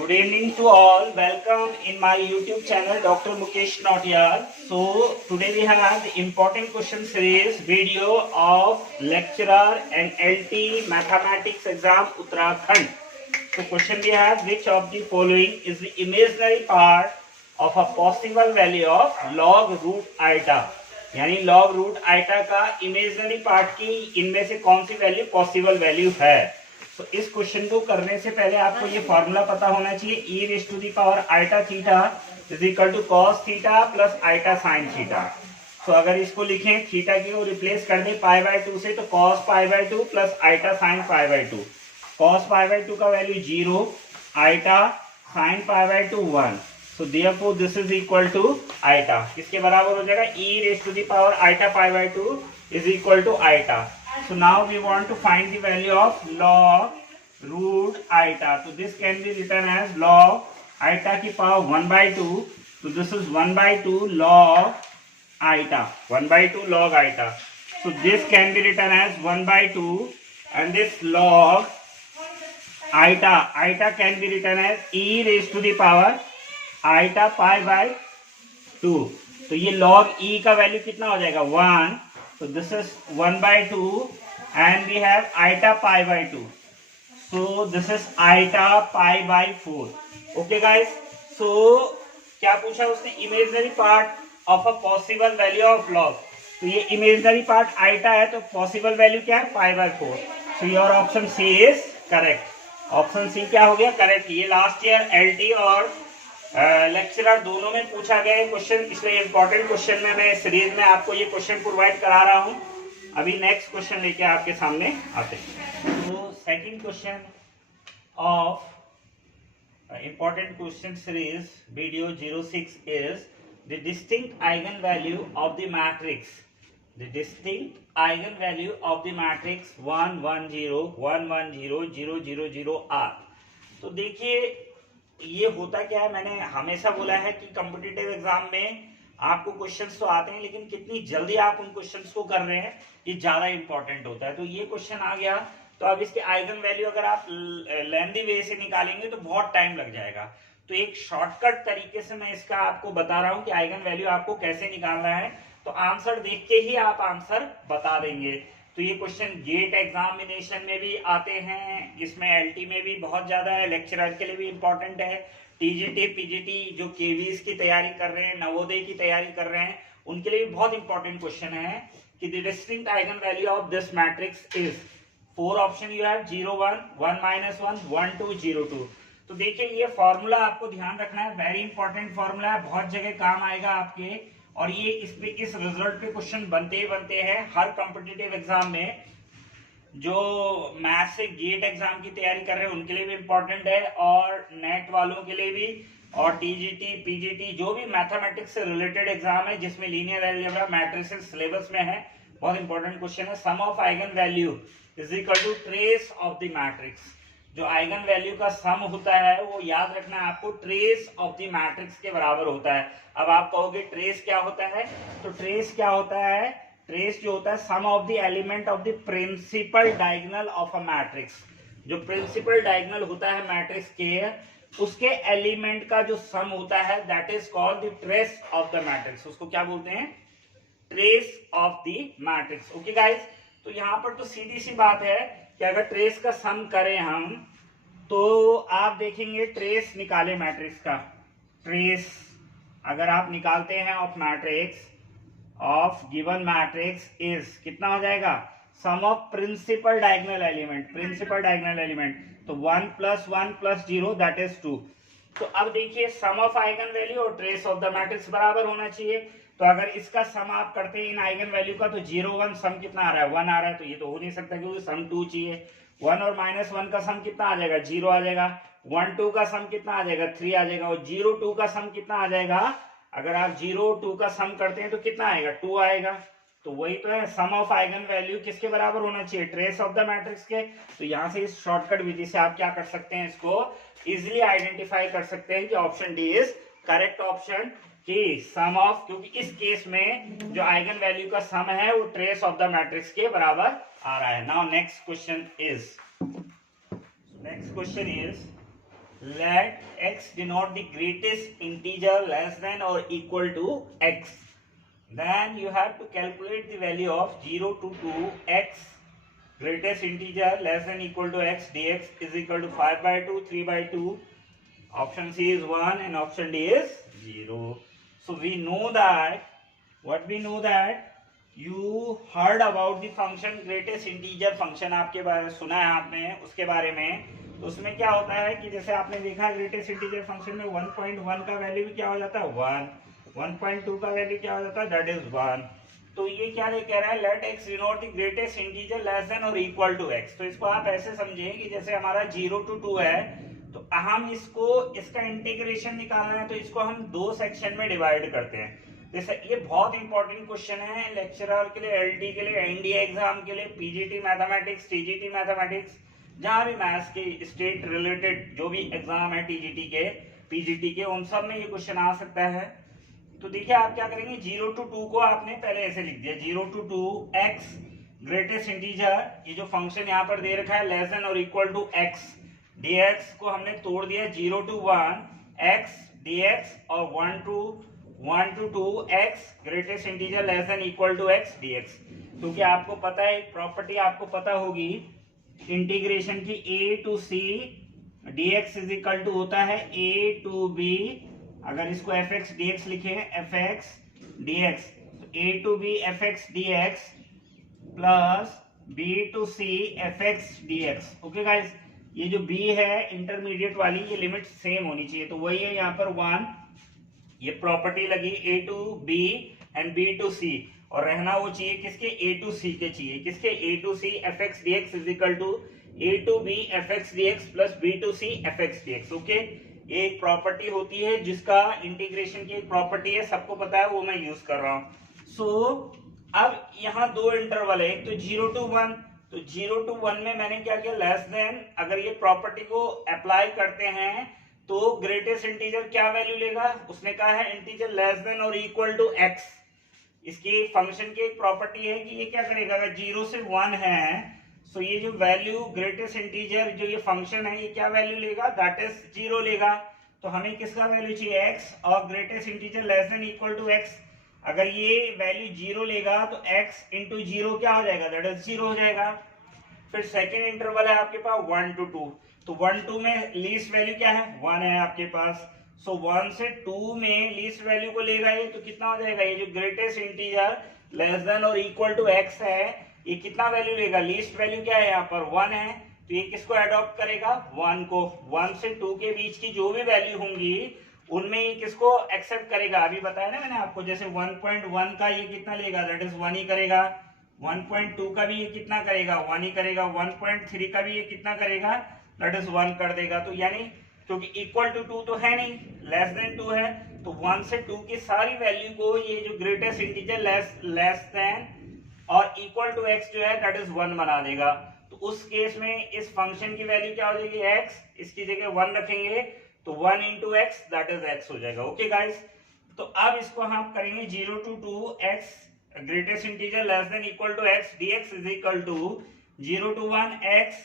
Good evening to all. Welcome in my YouTube channel Dr. Mukesh Nautiyal. So today we have the important question series video of lecturer and LT mathematics exam Uttarakhand. So question we have, which of the following is the imaginary part of a possible value of log root iota? यानी log root iota का imaginary part की इनमें से कौन सी value possible value है? तो इस question को करने से पहले आपको ये फॉर्मूला पता होना चाहिए, E raise to the power iota theta is equal to cos theta plus iota sine theta. तो अगर इसको लिखें थीटा की को रिप्लेस कर दें पाई बाय 2 से, तो cos pi by 2 plus iota sine pi by 2। Cos pi by 2 का value 0, iota sine pi by 2 1। So therefore this is equal to iota, किसके बराबर हो जाएगा? E raise to the power iota pi by 2 is equal to iota. So now we want to find the value of log root iota. So this can be written as log iota की power 1 by 2. So this is 1 by 2 log iota. 1 by 2 log iota. So this can be written as 1 by 2, and this log iota can be written as e raised to the power iota pi by 2. तो ये log e का value कितना हो जाएगा? 1. So this is 1 by 2 and we have iota pi by 2. So this is iota pi by 4. Okay guys. So क्या पूछा उसने? Imaginary part of a possible value of log. तो ये imaginary part iota है, तो possible value क्या है? pi by 4. So your option C is correct. Option C क्या हो गया? Correct. ये last year LT और लेक्चरर दोनों में पूछा गया क्वेश्चन, इसलिए इंपॉर्टेंट क्वेश्चन में मैं सीरीज में आपको ये क्वेश्चन प्रोवाइड करा रहा हूं। अभी नेक्स्ट क्वेश्चन लेके आपके सामने आते हैं। तो second question of important question series video 06 is the distinct eigen value of the matrix. The distinct eigen value of the matrix 1 1 0 1 1 0 0 0 0 r। तो देखिए ये होता क्या है, मैंने हमेशा बोला है कि कॉम्पिटिटिव एग्जाम में आपको क्वेश्चंस तो आते हैं, लेकिन कितनी जल्दी आप उन क्वेश्चंस को कर रहे हैं ये ज्यादा इंपॉर्टेंट होता है। तो ये क्वेश्चन आ गया, तो अब इसके आइगन वैल्यू अगर आप लेंथी वे से निकालेंगे तो बहुत टाइम लग जाएगा। तो एक शॉर्टकट तरीके से मैं इसका आपको बता रहा हूं कि आइगन वैल्यू आपको कैसे निकालना है। तो आंसर देख के ही आप आंसर बता देंगे। तो ये क्वेश्चन गेट एग्जामिनेशन में भी आते हैं, इसमें एलटी में भी बहुत ज्यादा है, लेक्चरर के लिए भी इंपॉर्टेंट है, टीजीटी पीजीटी जो केवीज की तैयारी कर रहे हैं, नवोदय की तैयारी कर रहे हैं, उनके लिए भी बहुत इंपॉर्टेंट क्वेश्चन है कि the distinct eigen value of this matrix is 4 option you have 0 1 1 -1 1 2 0 2। तो देखिए ये फॉर्मूला आपको ध्यान रखना है, वेरी इंपॉर्टेंट फॉर्मूला है, बहुत जगह काम आएगा आपके। और ये इस रिजल्ट पे क्वेश्चन बनते ही बनते हैं हर कॉम्पिटिटिव एग्जाम में। जो मैथ्स से गेट एग्जाम की तैयारी कर रहे हैं उनके लिए भी इंपॉर्टेंट है, और नेट वालों के लिए भी, और टीजीटी पीजीटी जो भी मैथमेटिक्स से रिलेटेड एग्जाम है जिसमें लीनियर अलजेब्रा मैट्रिसेस सिलेबस में है, बहुत इंपॉर्टेंट क्वेश्चन है। Sum of eigen value is equal to trace of the matrix. जो आइगन वैल्यू का सम होता है वो याद रखना है आपको, ट्रेस ऑफ द मैट्रिक्स के बराबर होता है। अब आप कहोगे ट्रेस क्या होता है? तो ट्रेस क्या होता है? ट्रेस जो होता है sum of the element of the principal diagonal of a matrix. जो प्रिंसिपल डायगोनल होता है मैट्रिक्स के, उसके एलिमेंट का जो सम होता है that is called the trace of the matrix. उसको क्या बोलते हैं? Trace of the matrix. Okay guys, तो यहाँ पर तो सीधी सी बात है कि अगर ट्रेस का सम करें हम, तो आप देखेंगे ट्रेस निकाले मैट्रिक्स का, ट्रेस अगर आप निकालते हैं of matrix of given matrix is कितना हो जाएगा? Sum of principal diagonal element, principal diagonal element, तो 1 + 1 + 0 दैट इज 2। तो अब देखिए सम ऑफ आइगन वैल्यू और ट्रेस ऑफ द मैट्रिक्स बराबर होना चाहिए। तो अगर इसका सम आप करते हैं इन आइगन वैल्यू का, तो 0 1 सम कितना आ रहा है? 1 आ रहा है, तो ये तो हो नहीं सकता क्योंकि सम 2 चाहिए। 1 और -1 का सम कितना आ जाएगा? 0 आ जाएगा। 1 2 का सम कितना आ जाएगा? 3 आ जाएगा। और 0 2 का सम कितना आ जाएगा? अगर आप 0 2 का सम करते हैं तो कितना आएगा? 2 आएगा। तो वही तो है, सम ऑफ आइगन वैल्यू किसके बराबर होना चाहिए? ट्रेस ऑफ द मैट्रिक्स के। तो यहाँ से इस शॉर्टकट विधि से आप क्या कर सकते हैं, इसको इजिली आइडेंटिफाई कर सकते हैं कि option D is correct option, कि सम ऑफ, क्योंकि इस केस में जो आइगन वैल्यू का सम है वो ट्रेस ऑफ द मैट्रिक्स के बराबर आ रहा है। Now next question is let x denote the greatest integer less than or equal to x, then you have to calculate the value of 0 to 2x greatest integer less than equal to x dx is equal to 5 by 2, 3 by 2. Option C is 1 and option D is 0. So we know that, what we know that you heard about the function greatest integer function, आपके बारे में सुना है आपने उसके बारे में। तो उसमें क्या होता है कि जैसे आपने देखा ग्रेटेस्ट इंटीजर फंक्शन में 1.1 का वैल्यू भी क्या हो जाता है 1, 1.2 का वैल्यू क्या हो जाता है दैट इज 1। तो ये क्या कह रहा है let x denote the greatest integer less than और इक्वल टू x। तो इसको आप ऐसे समझें कि जैसे हमारा 0 to 2 है तो हम इसको इसका इंटीग्रेशन निकालना है तो इसको हम दो सेक्शन में डिवाइड करते हैं। जैसे ये बहुत इंपॉर्टेंट क्वेश्चन है लेक्चरर के लिए, एलडी के लिए, एनडीए एग्जाम के लिए, पीजीटी मैथमेटिक्स, टीजीटी मैथमेटिक्स, जहां भी मैथ्स के स्टेट रिलेटेड जो भी एग्जाम है टीजीटी के, पीजीटी के, उन सब में ये क्वेश्चन आ सकता है। तो देखिए आप क्या करेंगे 0 to 2 को आपने पहले ऐसे लिख दिया 0 to 2 x ग्रेटेस्ट इंटीजर, ये जो फंक्शन यहाँ पर दे रखा है लेस देन और इक्वल टू x dx को हमने तोड़ दिया 0 to 1 x dx और 1 to 2 x greatest integer less than equal to x dx। क्योंकि आपको पता है एक प्रॉपर्टी आपको पता होगी इंटीग्रेशन की a to c dx is equal to होता है a to b, अगर इसको fx dx लिखे fx dx तो a to b fx dx plus b to c fx dx। Okay guys, ये जो b है इंटरमीडिएट वाली ये लिमिट सेम होनी चाहिए, तो वही है यहाँ पर 1, ये प्रॉपर्टी लगी a to b and b to c, और रहना वो चाहिए किसके a to c के चाहिए, किसके a to c fx dx is equal to a to b fx dx plus b to c fx dx। Okay, ये एक प्रॉपर्टी होती है जिसका इंटीग्रेशन की एक प्रॉपर्टी है, सबको पता है, वो मैं यूज कर रहा हूँ। सो अब यहाँ दो इंटरवल है, एक तो 0 to 1, तो 0 to 1 में मैंने क्या किया लेस देन, अगर ये प्रॉपर्टी को अप्लाई करते हैं तो ग्रेटेस्ट इंटीजर क्या वैल्यू लेगा, उसने कहा है इंटीजर लेस देन और इक्वल टू x। इसकी फंक्शन की एक प्रॉपर्टी है कि ये क्या करेगा, अगर 0 से 1 है तो ये जो वैल्यू ग्रेटेस्ट इंटीजर जो ये फंक्शन है ये क्या वैल्यू लेगा दैट इज 0 लेगा। तो हमें किसका वैल्यू चाहिए x, और greatest integer less than equal to x, अगर ये वैल्यू 0 लेगा तो x इंटू 0 क्या हो जाएगा दैट इज 0 हो जाएगा। फिर सेकेंड इंटरवल है आपके पास 1 to 2, तो 1 2 में लीस्ट वैल्यू क्या है 1 है आपके पास, सो 1 से 2 में लीस्ट वैल्यू को लेगा ये, तो कितना हो जाएगा, ये जो ग्रेटेस्ट इंटीजर लेस देन और इक्वल टू x है ये कितना वैल्यू लेगा, लीस्ट वैल्यू क्या है यहाँ पर 1 है, तो ये किसको अडॉप्ट करेगा 1 को, 1 से 2 के बीच की जो भी वैल्यू होंगी उनमें ये किसको एक्सेप्ट करेगा, अभी बताया ना मैंने आपको, जैसे 1.1 का ये कितना लेगा दैट इज 1 ही करेगा, 1.2 का भी ये कितना करेगा 1 ही करेगा, 1.3 का भी ये कितना करेगा दैट इज 1 कर देगा। तो यानी क्योंकि इक्वल टू 2 तो है नहीं, लेस देन 2 है, तो 1 से 2 की सारी वैल्यू को ये जो ग्रेटेस्ट इंटीजर लेस देन और इक्वल टू x जो है दैट इज 1 बना देगा। तो उस केस में इस फंक्शन की वैल्यू क्या हो जाएगी x, इसकी जगह 1 रखेंगे तो 1 into x that is x हो जाएगा। ओके गाइस, तो अब इसको हम करेंगे 0 to 2 x greatest integer less than equal to x dx is equal to 0 to 1 x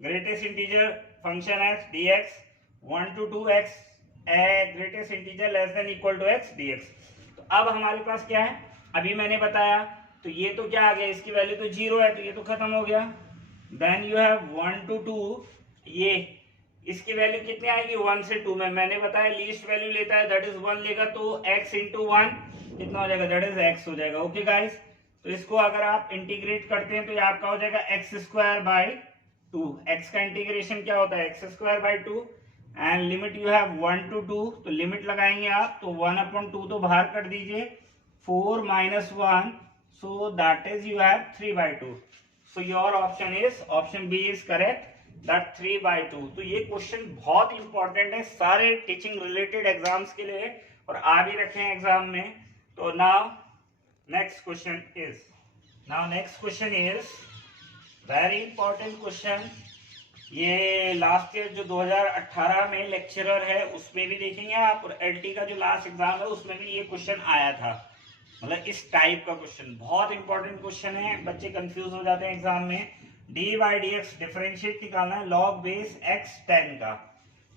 greatest integer function x dx 1 to 2 x greatest integer less than equal to x dx। तो अब हमारे पास क्या है, अभी मैंने बताया, तो ये तो क्या आ गया, इसकी वैल्यू तो 0 है तो ये तो खत्म हो गया। देन यू हैव 1 to 2, ये इसकी वैल्यू कितनी आएगी 1 से 2 में, मैंने बताया लीस्ट वैल्यू लेता है दैट इज 1 लेगा, तो x इंटू 1 कितना हो जाएगा दैट इज x हो जाएगा। ओके गाइस, तो इसको अगर आप इंटीग्रेट करते हैं तो ये आपका हो जाएगा x स्क्वायर बाय 2, x का इंटीग्रेशन क्या होता है x square by 2, and limit you have 1 to 2, तो लिमिट लगाएंगे आप तो 1/2 तो बाहर कर दीजिए, 4 - 1, so that is you have 3/2, so your option is option B is correct, that 3/2। तो ये क्वेश्चन बहुत इंपॉर्टेंट है सारे टीचिंग रिलेटेड एग्जाम्स के लिए और आ भी रखे हैं एग्जाम में। तो now next question is very important question, ये लास्ट ईयर जो 2018 में लेक्चरर है उसमें भी देखेंगे आप, और एलटी का जो लास्ट एग्जाम है उसमें भी ये क्वेश्चन आया था, मतलब इस टाइप का क्वेश्चन बहुत इंपॉर्टेंट क्वेश्चन है, बच्चे कंफ्यूज हो जाते हैं एग्जाम में। dy dx डिफरेंशिएट निकालना है log बेस x tan का,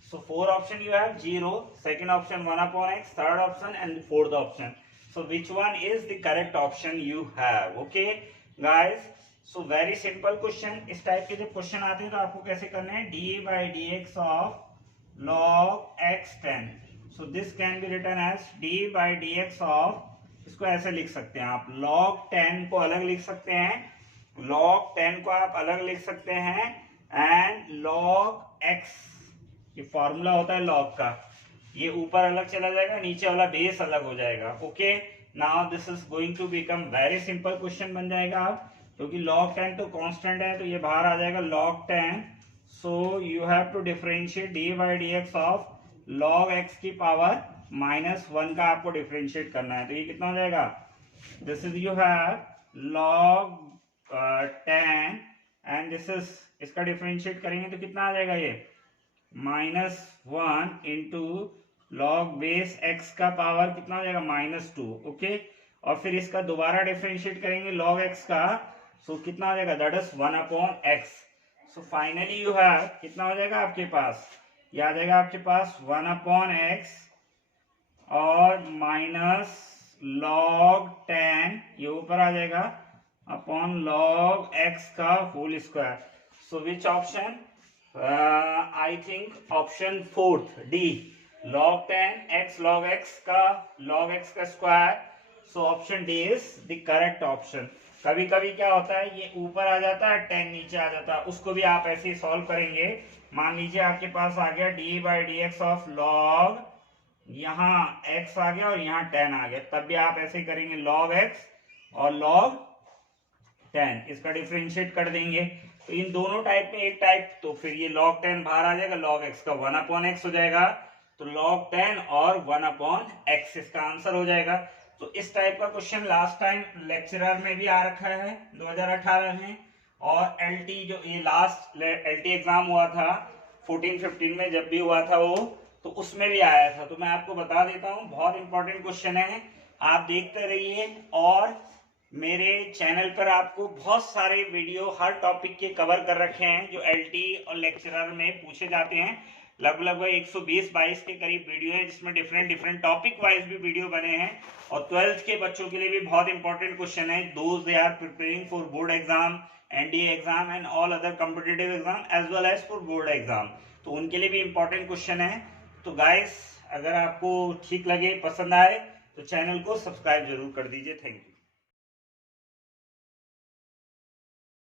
So 4 option you have 0, second option 1 upon x, third option and fourth option. So which one is the correct option you have? Okay guys, so very simple question. इस type के जब question आते हैं तो आपको कैसे करना है, D by d x of log x 10. So this can be written as d by dx of, इसको ऐसे लिख सकते हैं आप, log 10 को अलग लिख सकते हैं, log 10 को आप अलग लिख सकते हैं, एंड log x, ये फॉर्मूला होता है log का, ये ऊपर अलग चला जाएगा, नीचे वाला बेस अलग हो जाएगा. Okay, now this is going to become very simple question बन जाएगा आप, क्योंकि log 10 तो कांस्टेंट है तो ये बाहर आ जाएगा log 10. So you have to differentiate d by d x of log x की पावर -1 का आपको डिफरेंशिएट करना है. तो ये कितना हो जाएगा, this is you have log 10 and this is, इसका डिफरेंशिएट करेंगे तो कितना आ जाएगा, ये -1 इंटू log बेस x का पावर कितना हो जाएगा, -2. ओके, और फिर इसका दोबारा डिफरेंशिएट करेंगे log x का, सो कितना हो जाएगा, that is 1 upon x. So finally you have, कितना हो जाएगा आपके पास, ये आ जाएगा आपके पास 1 अपॉन x और माइनस log 10, ये ऊपर आ जाएगा, अपॉन log x का whole square. So which option, I think option 4th D, log 10 x log x का log x का स्क्वायर. So option D is the correct option. कभी कभी क्या होता है, ये ऊपर आ जाता है 10 नीचे आ जाता है, उसको भी आप ऐसे ही सॉल्व करेंगे. मान लीजिए आपके पास आ गया D by d x of log, यहाँ x आ गया और यहाँ 10 आ गया, तब भी आप ऐसे ही करेंगे log x और log 10, इसका डिफरेंशिएट कर देंगे. तो इन दोनों टाइप में एक टाइप, तो फिर ये log 10 बाहर आ जाएगा, log x का 1 अपॉन x हो जाएगा, तो log 10 और 1 अपॉन x इसका आंसर हो जाएगा. तो इस टाइप का क्वेश्चन लास्ट टाइम लेक्चरर में भी आ रखा है 2018 में, और एलटी जो ये लास्ट एलटी एग्जाम हुआ था 14-15 में जब भी हुआ था वो, तो उसमें भी आया था. तो मैं आपको बता देता हूँ, बहुत इंपॉर्टेंट क्वेश्चन है, आप देखते रहिए. और मेरे चैनल पर आपको बहुत सारे वीडियो हर टॉपिक के कवर कर रखे हैं जो एलटी और लेक्चरर में पूछे जाते हैं. लगभग 120-22 के करीब वीडियो है, जिसमें डिफरेंट टॉपिक वाइज भी वीडियो बने हैं. और 12th के बच्चों के लिए भी बहुत इंपॉर्टेंट क्वेश्चन है, those they are preparing for board exam, NDA exam and all other competitive exam as well as for board exam. तो उनके लिए भी इंपॉर्टेंट क्वेश्चन है. तो गाइस, अगर आपको ठीक लगे, पसंद आए, तो चैनल को सब्सक्राइब जरूर कर दीजिए. Thank you.